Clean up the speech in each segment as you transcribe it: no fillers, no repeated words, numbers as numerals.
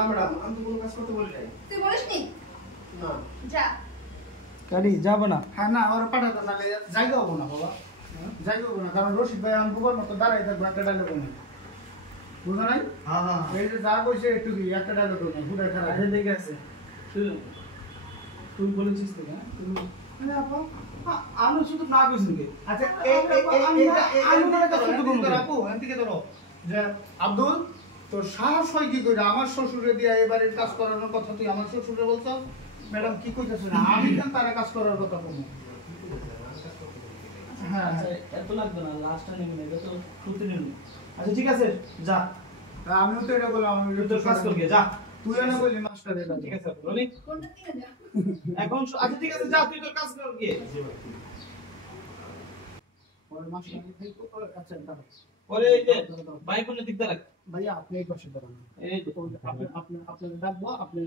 না ম্যাডাম, আমি তো কোনো কাজ করতে বলি নাই। তুই বলিসনি? না। যা। কালি যাব না। হ্যাঁ না, ওরা পাঠাতো নালে জায়গা হবো না বাবা। জায়গা হবো না, কারণ রশিদ ভাই আমি বুবার মতো দাঁড়াই থাকবো, একটা ডায়লগ নেই। বুঝো নাই? হ্যাঁ হ্যাঁ। এই যে যা কইছে একটু কি একটা ডায়লগ নেই, হুদাই খারাপ। আরে দেখে আছে। তুই বলেছিস তো না? তুমি আরে আপা, আমি শুধু না কইছি কি? আচ্ছা আপু এদিকে ধরো যে আব্দুল, তোর সাহস হয় কি করে আমার শ্বশুরে দিয়ে এবারে কাজ করানোর কথা তুই আমার শ্বশুরে বলছো? ম্যাডাম কি কইতেছ না, আমি কেন তারা কাজ করার কথা বলবো? হ্যাঁ আচ্ছা এত লাগবে না, লাস্টটা নেবে না, এটা তো প্রতিদিন। আচ্ছা ঠিক আছে, যা। আমিও তো এটা বললাম, আমি তুই তোর কাজ করবি, যা। তুই না বললি মাস্টার এটা। ঠিক আছে বলি। কোনটা দিয়ে যা। এখন আচ্ছা ঠিক আছে, যা তুই তোর কাজ কর গিয়ে। পরে মাস্টার দেখো, আচ্ছা দাঁড়াও। পরে এই যে বাইক কোন দিক দিয়ে রাখ। ভাইয়া আপনি এই পাশে দাঁড়ান। এই যে আপনার ডাকবো, আপনি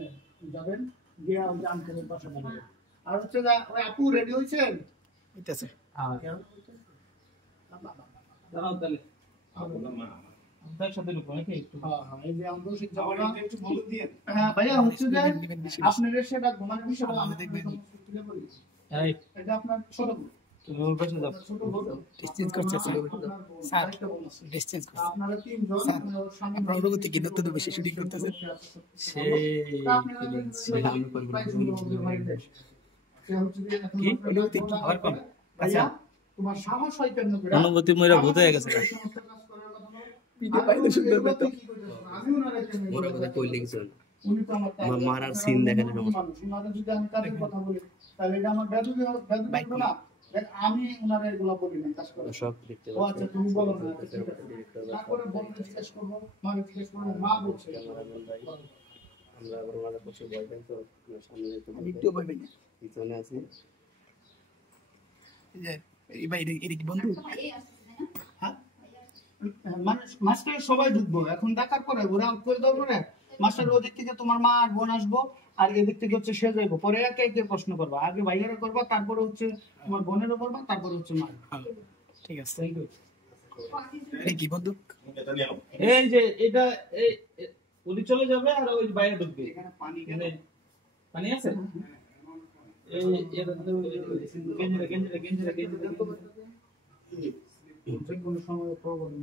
যাবেন গিয়ে আমাদের আঙ্কেলের পাশে দাঁড়াবেন। আর হচ্ছে যে ওই আপু রেডি হয়েছেন? হইতাছে। দাঁড়াও তাহলে। তার সাথে লোক নাকি একটু। হ্যাঁ হ্যাঁ, এই যে আমরা রশিদ আমার জামানা। একটু বলে দিয়ে। হ্যাঁ ভাইয়া হচ্ছে যে আপনার এসে ডাকবো, মানে বিষয়টা আমি দেখবেন। এই এটা আপনার ছোট বোন। তুমি ওর পাশে যাও। ছোট বোন। ডিসটেন্স করছে স্যার। স্যার ডিসটেন্স করছে। আপনারা তিনজন স্যার, ওর সামনে আমরা ওর থেকে নতুন বেশি শুটিং করতেছে। সেই কি অনুভূতি কি? আবার কোন? ভাইয়া তোমার সাহস হয় কেন? অনুভূতি মইরা ভূত হয়ে গেছে। পিঠে পাইলে সুন্দর পেতো। ওরা কথা কইলে কিছু না। উনি তো আমার আমার মারার সিন দেখালে সমস্যা। উনাদের যদি আমি তাদের কথা বলি তাহলে এটা আমার ব্যাধি ব্যাধি না। দেখ আমি উনারে এগুলা বলি না, কাজ করে। সব দেখতে ও আচ্ছা তুমি বলো না, ঠিক আছে। তারপরে বলতে জিজ্ঞেস করবো, মাকে জিজ্ঞেস করবো, মা বলছে। আমরা আবার ওনাদের পক্ষে বলবেন তো সামনে যেতে আমি একটু বলবেন না। পিছনে আছি। এই যে এই ভাই এর কি বন্ধু? ভাই আসছে না? হ্যাঁ? মাস্টার সবাই ঢুকবো এখন, দেখার পরে ওরা করে দেবো না। মাস্টার ওদিক থেকে তোমার মা আর বোন আসবো, আর এদিক থেকে হচ্ছে সে যাইবো। পরে একে একে প্রশ্ন করবা, আগে ভাইয়েরা করবা, তারপরে হচ্ছে তোমার বোনেরও করবা, তারপরে হচ্ছে মা। ঠিক আছে। Thank you. এর কি বন্ধু? এই যে এটা এই ওদি চলে যাবে আর ওই বাইরে ঢুকবে। এখানে পানি এখানে পানি আছে? এই এটা তো গেঞ্জিরা যে কোনো সময় প্রবলেম